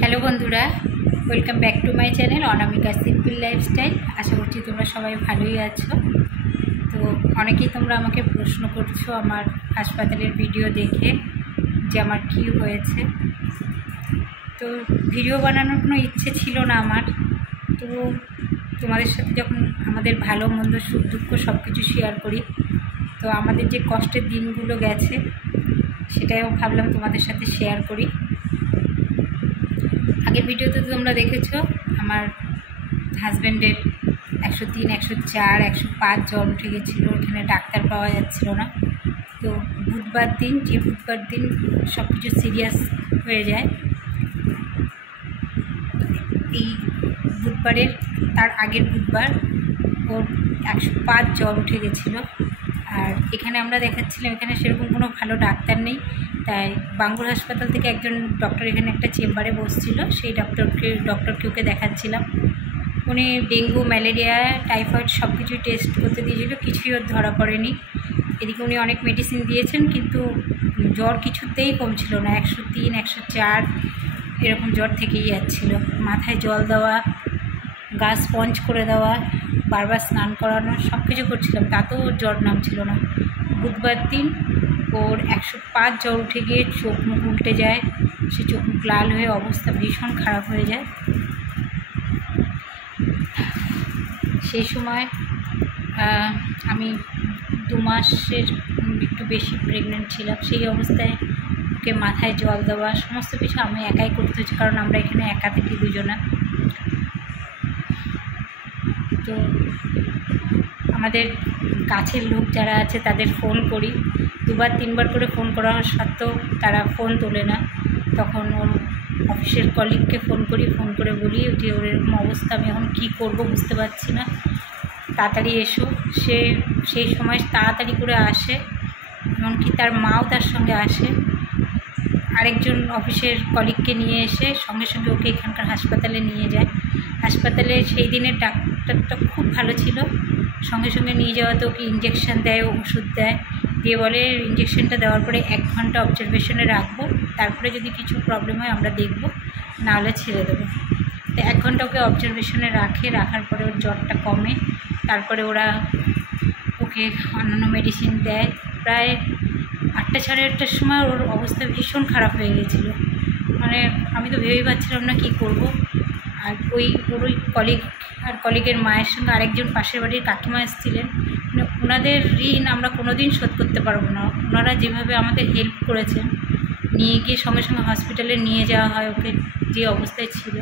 Hello বন্ধুরা, welcome back to my channel Anamika simple lifestyle. আশা করছি তোমরা সবাই ভালোই আছো। তো অনেকেই তোমরা আমাকে প্রশ্ন করছো আমার হাসপাতালের ভিডিও দেখে যে আমার কী হয়েছে। তো ভিডিও বানানোর কোনো ইচ্ছে ছিল না আমার, তো তোমাদের সাথে যখন আমাদের ভালো মন্দ সুখ দুঃখ সব কিছু শেয়ার করি, তো আমাদের যে কষ্টের দিনগুলো গেছে সেটাও ভাবলাম তোমাদের সাথে শেয়ার করি। আগের ভিডিওতে তোমরা দেখেছো আমার হাজব্যান্ডের 103, 104, 105 জ্বর উঠে গেছিলো। এখানে ডাক্তার পাওয়া যাচ্ছিল না। তো বুধবার দিন সব কিছু সিরিয়াস হয়ে যায়। এই বুধবারের তার আগের বুধবার ওর 105 জ্বর উঠে গেছিলো। আর এখানে আমরা দেখাচ্ছিলাম, এখানে সেরকম কোনো ভালো ডাক্তার নেই, তাই বাঙ্গুর হাসপাতাল থেকে একজন ডক্টর এখানে একটা চেম্বারে বসছিল, সেই ডক্টরকে ওকে দেখাচ্ছিলাম। উনি ডেঙ্গু, ম্যালেরিয়া, টাইফয়েড সব কিছুই টেস্ট করতে দিয়েছিল, কিছুই ওর ধরা পড়েনি। এদিকে উনি অনেক মেডিসিন দিয়েছেন, কিন্তু জ্বর কিছুতেই কমছিল না। 103, 104 এরকম জ্বর থেকেই যাচ্ছিল। মাথায় জল দেওয়া, গা স্পঞ্জ করে দেওয়া, বারবার স্নান করানো, সব কিছু করছিলাম, তাতেও ওর জ্বর নামছিল না। বুধবার দিন ওর 105 জ্বর উঠে গিয়ে চোখ মুখ উল্টে যায়, সে চোখ মুখ লাল হয়ে অবস্থা ভীষণ খারাপ হয়ে যায়। সেই সময় আমি 2 মাসের একটু বেশি প্রেগনেন্ট ছিলাম। সেই অবস্থায় ওকে মাথায় জল দেওয়া সমস্ত কিছু আমি একাই করতে হচ্ছে, কারণ আমরা এখানে একা থাকি দুজনা। তো আমাদের কাছের লোক যারা আছে তাদের ফোন করি, 2বার 3বার করে ফোন করা সত্ত্বেও তারা ফোন তোলে না। তখন ওর অফিসের কলিগকে ফোন করে বলি যে ওর এরকম অবস্থা, আমি এখন কী করবো বুঝতে পারছি না, তাড়াতাড়ি এসো। সেই সময় তাড়াতাড়ি করে আসে, এমনকি তার মাও তার সঙ্গে আসে। আরেকজন অফিসের কলিগকে নিয়ে এসে সঙ্গে সঙ্গে ওকে এখানকার হাসপাতালে নিয়ে যায়। হাসপাতালে সেই দিনের ডাক্তারটা খুব ভালো ছিল, সঙ্গে সঙ্গে নিয়ে যাওয়াতে ওকে ইঞ্জেকশান দেয়, ওষুধ দেয়, দিয়ে বলে ইঞ্জেকশনটা দেওয়ার পরে 1 ঘন্টা অবজারভেশনে রাখবো, তারপরে যদি কিছু প্রবলেম হয় আমরা দেখব, নাহলে ছেড়ে দেবো। তো 1 ঘন্টা ওকে অবজারভেশনে রাখার পরে ওর জ্বরটা কমে। তারপরে ওরা ওকে অন্যান্য মেডিসিন দেয়। প্রায় 8টা সাড়ে 8টার সময় ওর অবস্থা ভীষণ খারাপ হয়ে গেছিলো। মানে আমি তো ভেবেই পাচ্ছিলাম না কী করব। আর ওই কলিগের মায়ের সঙ্গে আরেকজন পাশের বাড়ির কাকিমা এসেছিলেন। মানে ওনাদের ঋণ আমরা কোনো দিন শোধ করতে পারবো না। ওনারা যেভাবে আমাদের হেল্প করেছেন, নিয়ে গিয়ে সঙ্গে সঙ্গে হসপিটালে নিয়ে যাওয়া হয় ওকে যে অবস্থায় ছিল।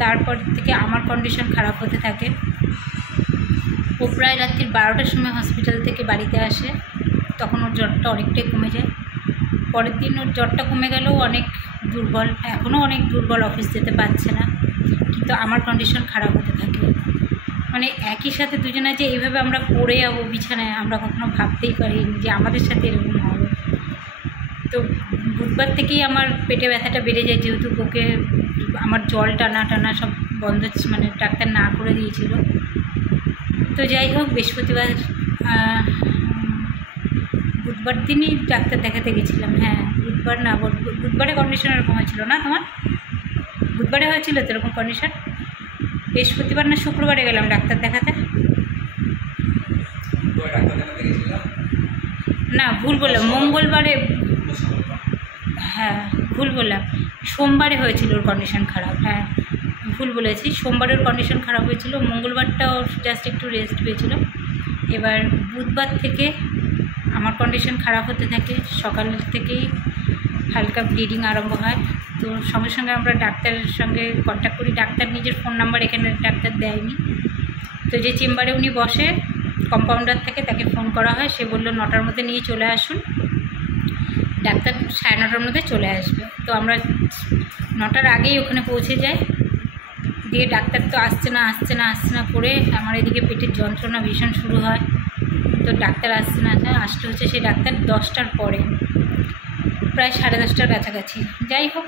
তারপর থেকে আমার কন্ডিশন খারাপ হতে থাকে। ও প্রায় রাত্রি 12টার সময় হসপিটাল থেকে বাড়িতে আসে, তখন ওর জ্বরটা অনেকটাই কমে যায়। পরের দিন ওর জ্বরটা কমে গেলেও অনেক দুর্বল, এখনও অনেক দুর্বল, অফিস যেতে পারছে না, কিন্তু আমার কন্ডিশন খারাপ হতে থাকে। মানে একই সাথে দুজনে যে এইভাবে আমরা পড়ে যাবো বিছানায়, আমরা কখনো ভাবতেই পারিনি যে আমাদের সাথে এরকম হবে। তো বুধবার থেকেই আমার পেটে ব্যথাটা বেড়ে যায়, যেহেতু ওকে আমার জল টানা সব বন্ধ, মানে ডাক্তার না করে দিয়েছিল। তো যাই হোক, বুধবার দিনই ডাক্তার দেখাতে গেছিলাম। হ্যাঁ, বুধবারে কন্ডিশন এরকম হয়েছিল না? তোমার বুধবারে হয়েছিল তো এরকম কন্ডিশন? বৃহস্পতিবার না শুক্রবারে গেলাম ডাক্তার দেখাতে? না, ভুল বললাম, মঙ্গলবারে। হ্যাঁ, ভুল বললাম, সোমবারে হয়েছিল ওর কন্ডিশন খারাপ। হ্যাঁ, ভুল বলেছি, সোমবারের কন্ডিশন খারাপ হয়েছিল, মঙ্গলবারটা ওর জাস্ট একটু রেস্ট পেয়েছিল। এবার বুধবার থেকে আমার কন্ডিশন খারাপ হতে থাকে। সকাল থেকেই হালকা ব্লিডিং আরম্ভ হয়। তো সঙ্গে সঙ্গে আমরা ডাক্তারের সঙ্গে কন্ট্যাক্ট করি। ডাক্তার নিজের ফোন নাম্বার এখানে ডাক্তার দেয়নি, তো যে চেম্বারে উনি বসে কম্পাউন্ডার থেকে তাকে ফোন করা হয়। সে বলল 9টার মধ্যে নিয়ে চলে আসুন, ডাক্তার 9:30টার মধ্যে চলে আসবে। তো আমরা 9টার আগেই ওখানে পৌঁছে যাই। দিয়ে ডাক্তার তো আসছে না করে আমার এদিকে পেটের যন্ত্রণা ভীষণ শুরু হয়। তো ডাক্তার আসতে হচ্ছে সেই ডাক্তার 10টার পরে, প্রায় 10:30টার কাছাকাছি। যাই হোক,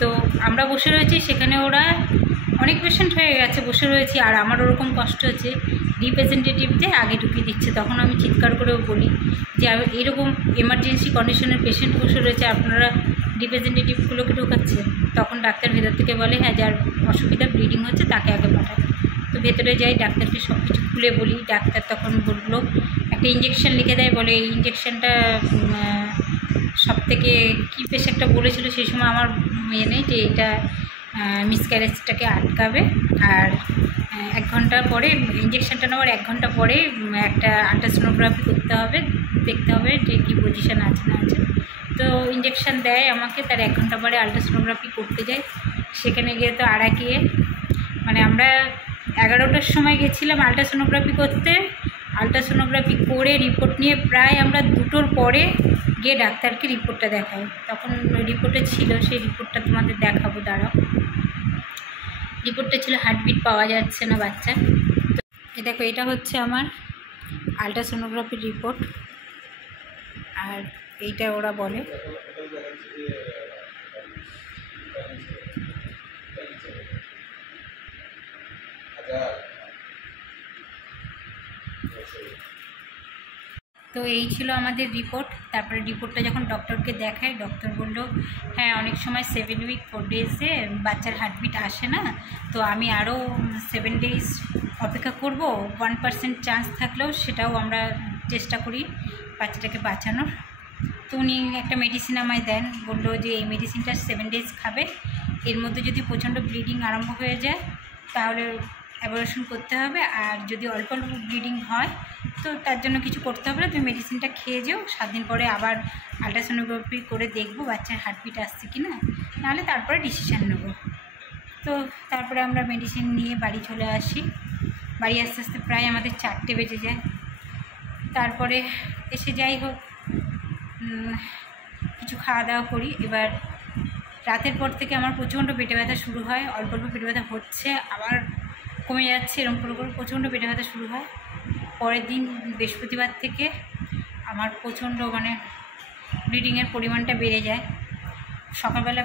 তো আমরা বসে রয়েছি সেখানে, ওরা অনেক পেশেন্ট হয়ে গেছে, বসে রয়েছি। আর আমার ওরকম কষ্ট হচ্ছে, রিপ্রেজেন্টেটিভদের আগে ঢুকিয়ে দিচ্ছে। তখন আমি চিৎকার করেও বলি যে এইরকম এমার্জেন্সি কন্ডিশনের পেশেন্ট বসে রয়েছে, আপনারা রিপ্রেজেন্টেটিভগুলোকে ঢোকাচ্ছে, তখন ডাক্তার ভেতর থেকে বলে হ্যাঁ যার অসুবিধা ব্লিডিং হচ্ছে তাকে আগে পাঠায়। তো ভেতরে যাই, ডাক্তারকে সব কিছু খুলে বলি। ডাক্তার তখন বললো, একটা ইঞ্জেকশন লিখে দেয়, বলে এই ইঞ্জেকশনটা সব থেকে কী বেশ একটা বলেছিল সেই সময়, আমার মেয়ে নেই, যে এটা মিসক্যারেজটাকে আটকাবে। আর 1 ঘন্টা পরে ইঞ্জেকশনটা নেওয়ার 1 ঘন্টা পরে একটা আল্ট্রাসোনোগ্রাফি করতে হবে, দেখতে হবে যে কী পজিশান আছে না আছে। তো ইঞ্জেকশন দেয় আমাকে, তার 1 ঘন্টা পরে আল্ট্রাসোনোগ্রাফি করতে যাই। সেখানে গিয়ে তো আড়াকিয়ে, মানে আমরা 11টার সময় গেছিলাম আল্ট্রাসোনোগ্রাফি করতে। আল্ট্রাসোনোগ্রাফি করে রিপোর্ট নিয়ে প্রায় আমরা 2টোর পরে গিয়ে ডাক্তারকে রিপোর্টটা দেখাই। তখন রিপোর্টে ছিল, সেই রিপোর্টটা তোমাদের দেখাবো, দাঁড়াও। রিপোর্টটা ছিল হার্টবিট পাওয়া যাচ্ছে না বাচ্চার। তো দেখো, এটা হচ্ছে আমার আল্ট্রাসোনোগ্রাফির রিপোর্ট, আর এইটা ওরা বলে। তো এই ছিল আমাদের রিপোর্ট। তারপরে রিপোর্টটা যখন ডক্টরকে দেখায়, ডক্টর বলল হ্যাঁ অনেক সময় 7 উইক 4 ডেজে বাচ্চার হার্টবিট আসে না, তো আমি আরও 7 ডেজ অপেক্ষা করব। 1% চান্স থাকলেও সেটাও আমরা চেষ্টা করি বাচ্চাটাকে বাঁচানোর। তো উনি একটা মেডিসিন আমায় দেন, বললো যে এই মেডিসিনটা 7 ডেজ খাবে, এর মধ্যে যদি প্রচণ্ড ব্লিডিং আরম্ভ হয়ে যায় তাহলে অ্যাবর্শন করতে হবে, আর যদি অল্প অল্প ব্লিডিং হয় তো তার জন্য কিছু করতে হবে না, তুমি মেডিসিনটা খেয়ে যাও, 7 দিন পরে আবার আল্ট্রাসোনোগ্রাফি করে দেখবো বাচ্চার হার্টবিট আসছে কি না, নাহলে তারপরে ডিসিশান নেব। তো তারপরে আমরা মেডিসিন নিয়ে বাড়ি চলে আসি। বাড়ি আস্তে আস্তে প্রায় আমাদের 4টে বেজে যায়। তারপরে এসে যাই হোক কিছু খাওয়া দাওয়া করি। এবার রাতের পর থেকে আমার প্রচণ্ড পেটে ব্যথা শুরু হয়, অল্প অল্প পেটে ব্যথা হচ্ছে, আবার কমে যাচ্ছে, এরকম করে করে প্রচণ্ড পেটে ব্যথা শুরু হয়। পরের দিন বৃহস্পতিবার থেকে আমার প্রচণ্ড মানে ব্লিডিংয়ের পরিমাণটা বেড়ে যায়। সকালবেলা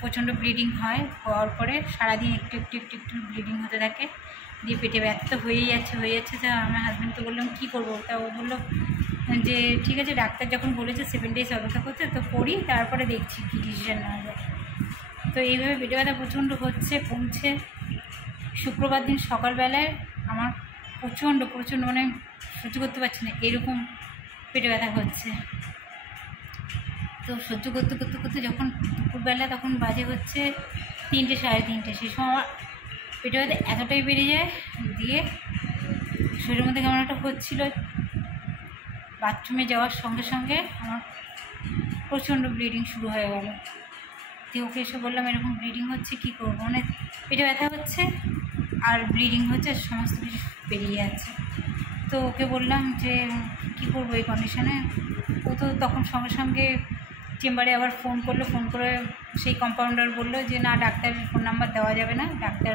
প্রচণ্ড ব্লিডিং হয়, হওয়ার পরে সারাদিন একটু একটু একটু একটু ব্লিডিং হতে থাকে, দিয়ে পেটে ব্যথা তো হয়েই যাচ্ছে। তো আমার হাজব্যান্ডকে বললাম কী করবো, তা ও বললো যে ঠিক আছে, ডাক্তার যখন বলেছে 7 ডেজ অপেক্ষা করতে, তো করি, তারপরে দেখছি কী ডিসিশন নেওয়া যায়। তো এইভাবে পেটে ব্যথা প্রচণ্ড হচ্ছে, কমছে। শুক্রবার দিন সকালবেলায় আমার প্রচণ্ড মানে সহ্য করতে পারছি না, এরকম পেটে ব্যথা হচ্ছে। তো সহ্য করতে করতে করতে যখন দুপুরবেলা, তখন বাজে হচ্ছে 3টে 3:30, সেই সময় আমার পেটে ব্যথা এতটাই বেড়ে যায়, দিয়ে শরীরের মধ্যে কেমন একটা হচ্ছিল। বাথরুমে যাওয়ার সঙ্গে সঙ্গে আমার প্রচণ্ড ব্লিডিং শুরু হয়ে গেল। দিয়ে ওকে এসে বললাম এরকম ব্লিডিং হচ্ছে, কী করবো, মানে পেটে ব্যথা হচ্ছে আর ব্লিডিং হচ্ছে, সমস্ত কিছু বেরিয়ে যাচ্ছে। তো ওকে বললাম যে কী করবো এই কন্ডিশনে। ও তো তখন সঙ্গে সঙ্গে চেম্বারে আবার ফোন করলো, ফোন করে সেই কম্পাউন্ডার বললো যে না, ডাক্তারের ফোন নাম্বার দেওয়া যাবে না, ডাক্তার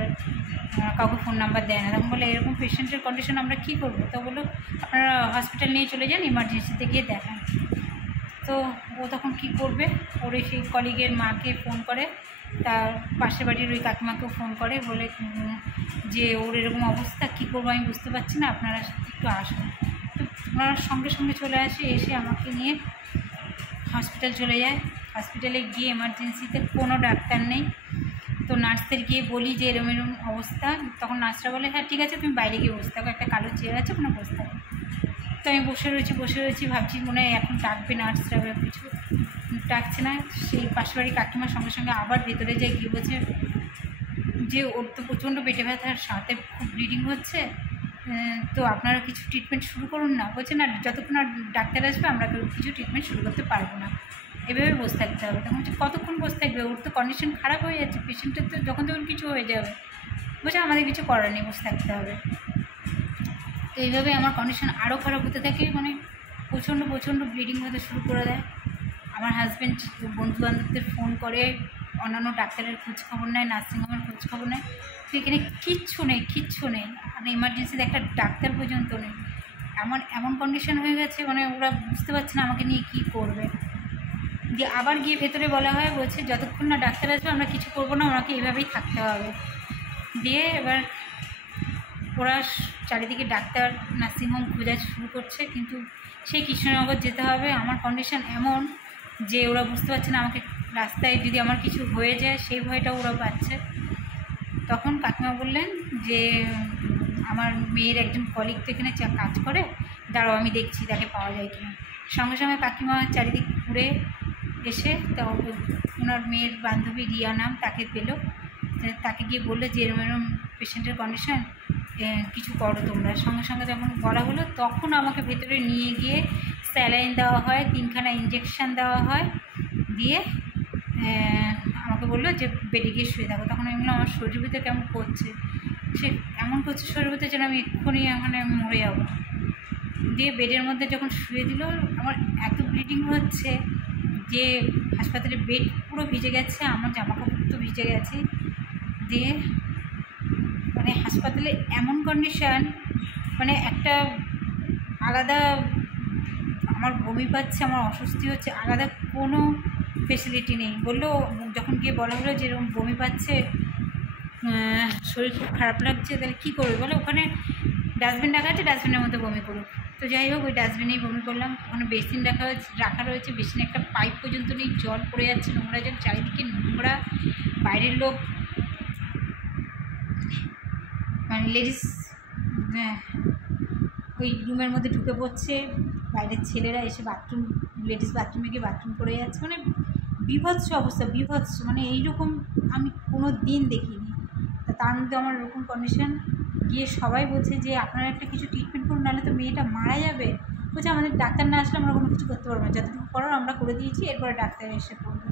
কাউকে ফোন নাম্বার দেয় না। তখন বলে এরকম পেশেন্টের কন্ডিশন আমরা কী করবো? তো বললো আপনারা হসপিটাল নিয়ে চলে যান, ইমার্জেন্সিতে গিয়ে দেখান। তো ও তখন কী করবে, ওর সেই কলিগের মাকে ফোন করে, তার পাশের বাড়ির ওই কাকিমাকেও ফোন করে, বলে যে ওর এরকম অবস্থা, কী করবো আমি বুঝতে পারছি না, আপনারা একটু আসুন। তো ওনারা সঙ্গে সঙ্গে চলে আসে, এসে আমাকে নিয়ে হসপিটাল চলে যায়। হসপিটালে গিয়ে এমার্জেন্সিতে কোনো ডাক্তার নেই। তো নার্সদের গিয়ে বলি যে এরম এরম অবস্থা, তখন নার্সরা বলে হ্যাঁ ঠিক আছে, তুমি বাইরে গিয়ে বসে থাকো, একটা কালো চেয়ার আছে, ওখানে বসে থাকো। তো আমি বসে রয়েছি, ভাবছি মনে হয় এখন ডাকবে নার্সরা, কিছু ডাকছে না। সেই পাশের বাড়ির কাকিমার সঙ্গে সঙ্গে আবার ভেতরে যাই, গিয়ে বলছে যে ওর তো প্রচণ্ড পেটে ব্যথার সাথে খুব ব্লিডিং হচ্ছে, তো আপনারা কিছু ট্রিটমেন্ট শুরু করুন না। বলছে না, যতক্ষণ আর ডাক্তার আসবে আমরা কিছু ট্রিটমেন্ট শুরু করতে পারবো না, এভাবে বসে থাকতে হবে। তখন বলছে কতক্ষণ বসে থাকবে, ওর তো কন্ডিশন খারাপ হয়ে যাচ্ছে, পেশেন্টের তো যখন তখন কিছু হয়ে যাবে। বলছে আমাদের কিছু করার নেই, বসে থাকতে হবে। তো এইভাবে আমার কন্ডিশন আরও খারাপ হতে থাকে, মানে প্রচণ্ড ব্লিডিং হতে শুরু করে দেয়। আমার হাজব্যান্ড বন্ধুবান্ধবদের ফোন করে, অন্যান্য ডাক্তারের খোঁজখবর নেয়, নার্সিংহোমের খোঁজখবর নেয়, তো এখানে কিচ্ছু নেই। আর এমার্জেন্সিতে একটা ডাক্তার পর্যন্ত নেই। এমন কন্ডিশন হয়ে গেছে, মানে ওরা বুঝতে পারছে না আমাকে নিয়ে কী করবে। দিয়ে আবার গিয়ে ভেতরে বলা হয়, বলছে যতক্ষণ না ডাক্তার আসবে আমরা কিছু করবো না, ওনাকে এইভাবেই থাকতে হবে। দিয়ে এবার ওরা চারিদিকে ডাক্তার, নার্সিংহোম খোঁজা শুরু করছে, কিন্তু সেই কৃষ্ণনগর যেতে হবে। আমার কন্ডিশন এমন যে ওরা বুঝতে পারছে না আমাকে রাস্তায় যদি আমার কিছু হয়ে যায় সেই ভয়টা ওরা পাচ্ছে। তখন কাকিমা বললেন যে আমার মেয়ের একজন কলিগ তো এখানে কাজ করে, দাঁড়াও আমি দেখছি তাকে পাওয়া যায় কিনা। সঙ্গে সঙ্গে কাকিমা চারিদিক ঘুরে এসে তো ওনার মেয়ের বান্ধবী রিয়া নাম, তাকে পেল। তাকে গিয়ে বললো যে এরম এরম পেশেন্টের কন্ডিশন, কিছু করো তোমরা। সঙ্গে সঙ্গে যখন বলা হলো তখন আমাকে ভেতরে নিয়ে গিয়ে স্যালাইন দেওয়া হয়, 3খানা ইঞ্জেকশান দেওয়া হয়, দিয়ে আমাকে বললো যে বেডে গিয়ে শুয়ে থাকো। তখন আমি বললাম আমার শরীরের ভিতরে কেমন করছে, সে এমন করছে শরীরের ভিতরে যেন আমি এক্ষুনি এখানে মরে যাবো। দিয়ে বেডের মধ্যে যখন শুয়ে দিল, আমার এত ব্লিডিং হচ্ছে যে হাসপাতালে বেড পুরো ভিজে গেছে, আমার জামাকাপড় তো ভিজে গেছে। দিয়ে মানে হাসপাতালে এমন কন্ডিশান, মানে একটা আলাদা, আমার বমি পাচ্ছে, আমার অস্বস্তি হচ্ছে, আলাদা কোনো ফেসিলিটি নেই। বললো যখন গিয়ে বলা হলো যে এরকম বমি পাচ্ছে, শরীর খুব খারাপ লাগছে, তাহলে কী করবে বলে, ওখানে ডাস্টবিন রাখা আছে, ডাস্টবিনের মধ্যে বমি করুক। তো যাই হোক ওই ডাস্টবিনেই বমি করলাম। ওখানে বেসিন রাখা রয়েছে, বেসিনে একটা পাইপ পর্যন্ত নেই, জল পড়ে যাচ্ছে, নোংরা জল, চারিদিকে নোংরা। বাইরের লোক মানে লেডিস ওই রুমের মধ্যে ঢুকে পড়ছে, বাইরের ছেলেরা এসে লেডিস বাথরুমে গিয়ে বাথরুম করে যাচ্ছে, মানে বিভৎস অবস্থা, বিভৎস, মানে এইরকম আমি কোনো দিন দেখিনি। তার মধ্যে আমার এরকম কন্ডিশন। গিয়ে সবাই বলছে যে আপনারা একটা কিছু ট্রিটমেন্ট করুন, নাহলে তো মেয়েটা মারা যাবে। বলছে আমাদের ডাক্তার না আসলে আমরা কোনো কিছু করতে পারবো না, যতটুকু করার আমরা করে দিয়েছি, এরপরে ডাক্তার এসে করবে।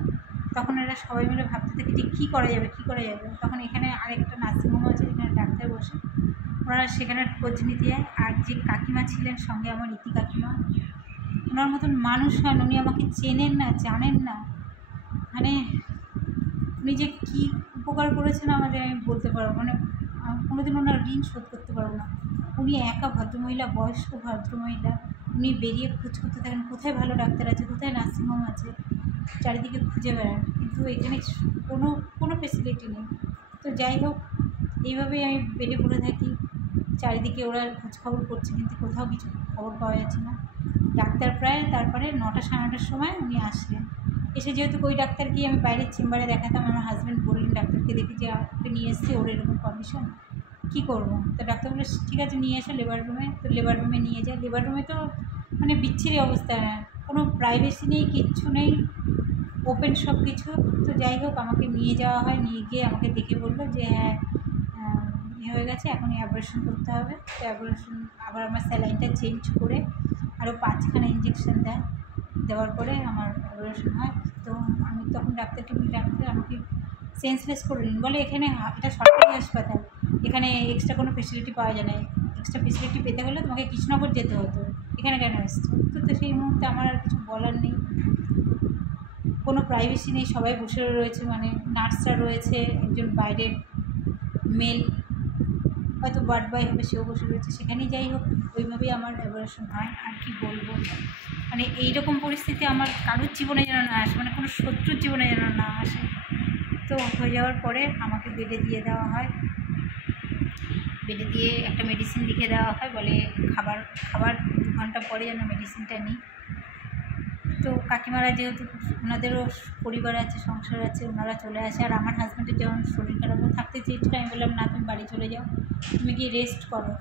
তখন এরা সবাই মিলে ভাবতে থাকে যে কী করা যাবে, কী করা যাবে। তখন এখানে আরেকটা নার্সিংহোম আছে, যেখানে ডাক্তার বসে, ওনারা সেখানে খোঁজ নিতে যায়। আর যে কাকিমা ছিলেন সঙ্গে, আমার রীতি কাকিমা, ওনার মতন মানুষ হন, উনি আমাকে চেনেন না, জানেন না, মানে উনি যে কী উপকার করেছেন আমাদের আমি বলতে পারবো, মানে কোনোদিন ওনার ঋণ শোধ করতে পারবো না। উনি একা ভদ্রমহিলা, বয়স্ক ভদ্রমহিলা, উনি বেরিয়ে খোঁজ করতে থাকেন কোথায় ভালো ডাক্তার আছে, কোথায় নার্সিংহোম আছে, চারিদিকে খুঁজে বেড়ান, কিন্তু এখানে কোনো ফেসিলিটি নেই। তো যাই হোক এইভাবেই আমি বেডে পড়ে থাকি, চারিদিকে ওরা খোঁজখবর করছে, কিন্তু কোথাও কিছু খবর পাওয়া যাচ্ছে না। ডাক্তার প্রায় তারপরে 9টা সাড়ে 9টার সময় উনি আসলেন। এসে যেহেতু ওই ডাক্তারকে আমি বাইরের চেম্বারে দেখাতাম, আমার হাজব্যান্ড বললেন ডাক্তারকে দেখে যে ওকে নিয়ে এসেছি, ওর এরকম কন্ডিশন, কী করবো। তো ডাক্তার বলে ঠিক আছে নিয়ে এসো লেবার রুমে। তো লেবার রুমে নিয়ে যায়। লেবার রুমে তো মানে বিচ্ছিরি অবস্থা, কোনো প্রাইভেসি নেই, কিচ্ছু নেই, ওপেন সব কিছু। তো যাই হোক আমাকে নিয়ে যাওয়া হয়, নিয়ে গিয়ে আমাকে দেখে বললো যে হ্যাঁ হয়ে গেছে, এখন অপারেশন করতে হবে। তো অপারেশন আবার আমার স্যালাইনটা চেঞ্জ করে আরও 5খানা ইঞ্জেকশন দেওয়ার পরে আমার অপারেশন হয়। তো আমি তখন ডাক্তারকে বলি ডাক্তার আমাকে সেন্সলেস করে নিন। বলে এখানে এটা সরকারি হাসপাতাল, এখানে এক্সট্রা কোনো ফেসিলিটি পাওয়া যায় না, এক্সট্রা ফেসিলিটি পেতে হলে তোমাকে কৃষ্ণনগর যেতে হতো, এখানে কেন এসছো। তো সেই মুহূর্তে আমার আর কিছু বলার নেই, কোনো প্রাইভেসি নেই, সবাই বসে রয়েছে, মানে নার্সরা রয়েছে, একজন বাইরের মেল হয়তো ওয়ার্ড বয় হবে সেও বসে রয়েছে সেখানেই। যাই হোক ওইভাবেই আমার অপারেশন হয়। আর কি বলবো, মানে এইরকম পরিস্থিতি আমার কারোর জীবনে যেন না আসে, মানে কোনো শত্রুর জীবনে যেন না আসে। তো হয়ে যাওয়ার পরে আমাকে বেডে দিয়ে দেওয়া হয়, বেডে দিয়ে একটা মেডিসিন লিখে দেওয়া হয়, বলে খাবার 2 ঘন্টা পরে যেন মেডিসিনটা নিই। তো কাকিমারা যেহেতু ওনাদেরও পরিবার আছে, সংসার আছে, ওনারা চলে আসে। আর আমার হাজব্যান্ডের যেমন শরীর খারাপও থাকতে চেয়েছিল, আমি বললাম না তুমি বাড়ি চলে যাও, তুমি গিয়ে রেস্ট করো।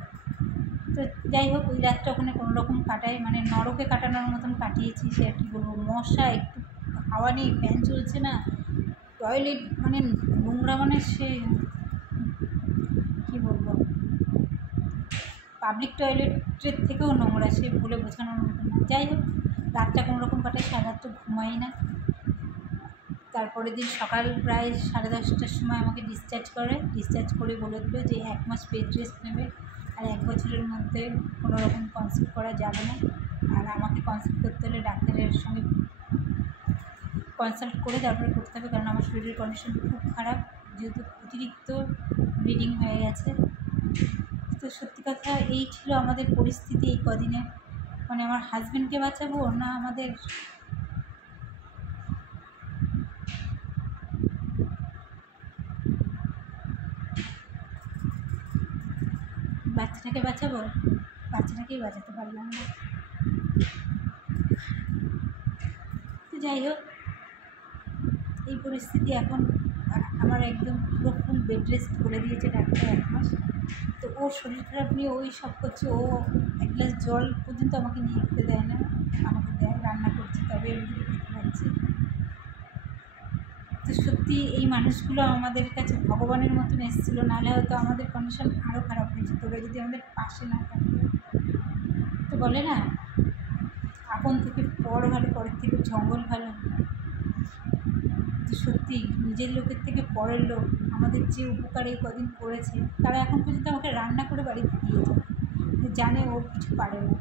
তো যাই হোক ওই রাতটা ওখানে কোনো রকম কাটাই, মানে নরকে কাটানোর মতন কাটিয়েছি। সে আর কী বলবো, মশা, একটু হাওয়া নেই, ফ্যান চলছে না, টয়লেট মানে নোংরা, মানে সে কী বলবো, পাবলিক টয়লেটের থেকেও নোংরা, সে বলে বোঝানোর মতো না। যাই হোক রাতটা কোনো রকম কাটাই, সারা রাত তো ঘুমাই না। তারপরের দিন সকাল প্রায় 10:30টার সময় আমাকে ডিসচার্জ করে বলে দিল যে 1 মাস বেড রেস্ট নেবে, আর 1 বছরের মধ্যে কোনো রকম কনসিভ করা যাবে না। আর আমাকে কনসিভ করতে হলে ডাক্তারের সঙ্গে কনসাল্ট করে তারপরে করতে হবে, কারণ আমার শরীরের কন্ডিশন খুব খারাপ, যেহেতু অতিরিক্ত ব্লিডিং হয়ে গেছে। তো সত্যি কথা এই ছিল আমাদের পরিস্থিতি এই কদিনে, মানে আমার হাজব্যান্ডকে বাঁচাবো না আমাদের বাচ্চাটাকে বাঁচাবো, বাচ্চাটাকেই বাঁচাতে পারলাম না। তো যাই হোক এই পরিস্থিতি এখন আমার একদম পুরো ফুল বেড রেস্ট করে দিয়েছে ডাক্তার 1 মাস। তো ওর শরীর খারাপ নিয়ে ওই সব করছে, ও 1 গ্লাস জল পর্যন্ত আমাকে নিয়ে খেতে দেয় না, আমাকে দেয়, রান্না করছে তবে আমি কিছু খেতে পারছি। তো সত্যি এই মানুষগুলো আমাদের কাছে ভগবানের মতন এসেছিলো, নাহলে হয়তো আমাদের কন্ডিশন আরও খারাপ হয়েছে তোরা যদি আমাদের পাশে না থাকতো। তো বলে না, আপন থেকে পর ভালো, পরের থেকে জঙ্গল ভালো। তো সত্যি নিজের লোকের থেকে পরের লোক আমাদের যে উপকার এই কদিন করেছে, তারা এখন পর্যন্ত আমাকে রান্না করে বাড়িতে দিয়ে যায়, জানে ও কিছু পারে না।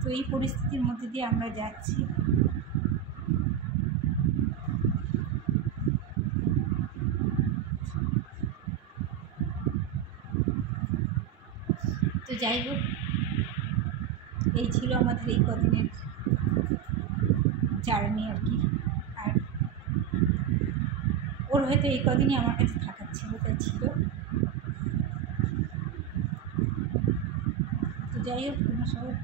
তো এই পরিস্থিতির মধ্যে দিয়ে আমরা যাচ্ছি। তো যাই হোক, এই ছিল আমাদের এই কদিনের জার্নি আর কি। আর ওর হয়তো এই কদিনই আমার কাছে থাকার ছিল, তাই ছিল। তো যাই হোক, তোমরা সবাই